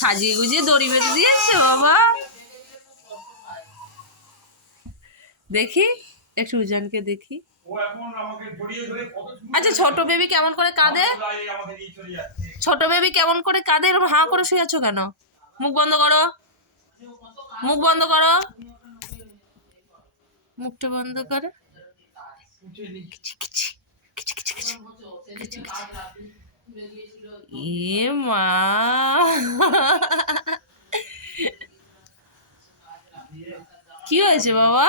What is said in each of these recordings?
সাজিয়ে গুজিয়ে দড়ি বেঁধে দিয়েছে, বাবা। দেখি, একটু উজানকে দেখি। আচ্ছা ছোট বেবি কেমন করে কাঁদে? ছোট বেবি কেমন করে কাঁদে? এরকম হাঁ করে শুয়ে আছো কেন? মুখ বন্ধ করো। মুখ বন্ধ করো। মুখটা বন্ধ করো। এ মা কি হয়েছে বাবা?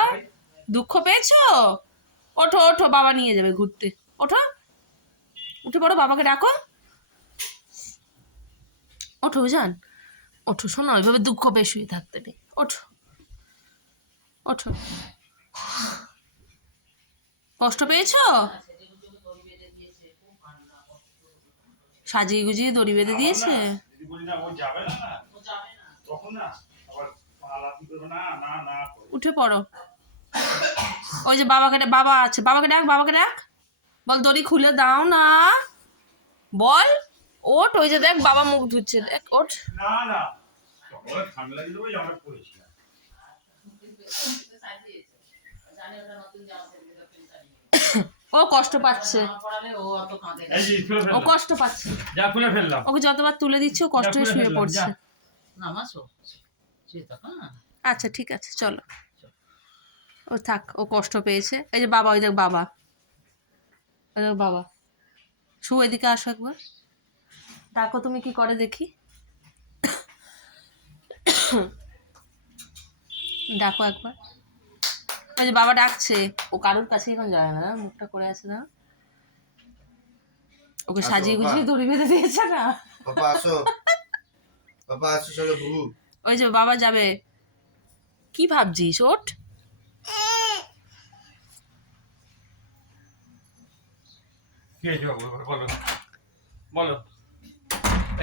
দুঃখ পেয়েছ? ওঠো ওঠো, বাবা নিয়ে যাবে ঘুরতে। ওঠো। উঠে পড়ো, বাবাকে ডাকো। ওঠো জান ওঠো, শোনো, ওইভাবে দুঃখ পেয়ে শুয়ে থাকতে নেই। ওঠো। ওঠো। কষ্ট পেয়েছ? সাজিয়ে গুজিয়ে দড়ি বেঁধে দিয়েছে? যদি বলি না ও যাবে না? না তখন না আবার পালাতি করবে না না না করে। উঠে পড়ো। ওই যে বাবাকে বাবা আছে। বাবাকে ডাক বাবাকে ডাক। বল দড়ি খুলে দাও না। বল ওঠ। ওই যে দেখ বাবা মুখ ধুচ্ছে। দেখ না না। ঠান্ডা পড়েছিলাম ও কষ্ট পাচ্ছে। ও কষ্ট পাচ্ছে। যা খুলে ফেললাম। ওকে যতবার তুলে দিচ্ছে ও কষ্ট হয়ে শুয়ে পড়ছে। হ্যাঁ। আচ্ছা ঠিক আছে চলো। ও থাক ও কষ্ট পেয়েছে। এই যে বাবা ওই দেখ বাবা। ওই দেখ বাবা। শু এদিকে আসো একবার। ডাকো তুমি কি করে দেখি? ডাকো একবার। ওই যে বাবা ডাকছে। ও কারোর কাছে এখন যায় না মুখটা করে আছে না ওকে সাজিয়ে বাবা। গুজিয়ে দড়ি বেঁধে দিয়েছে না? পাপা আসো। পাপা আসো চলো বুবু ওই যে বাবা যাবে। কি ভাবছিস হয়েছে বলো। বলো।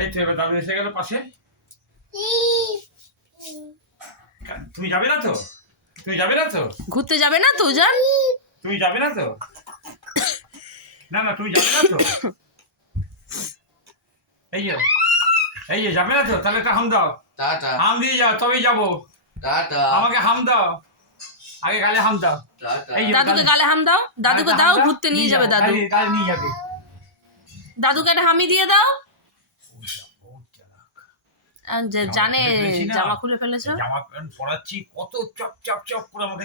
এই তো এবার দাদু এসে গেল পাশে। তুমি যাবে না তো? তুমি যাবে না তো? ঘুরতে যাবে না তো জান তুমি যাবে না তো? না না তুমি যাবে না তো? এই যে এই যে যাবে না তো? তাহলে একটা হাম দাও। টাটা। হাম দিয়ে যাও তবেই যাব। টাটা। আমাকে হাম দাও। আগে গালে হাম দাও। এই দাদুকে গালে হাম দাও। দাদুকে দাও ঘুরতে নিয়ে যাবে দাদু। গালে- নিয়ে যাবে। দাদুকে একটা হামি দিয়ে দাও। জানে জামা খুলে ফেলেছো? জামা প্যান্ট পরাচ্ছি কত চপ চপ চপ করে আমাকে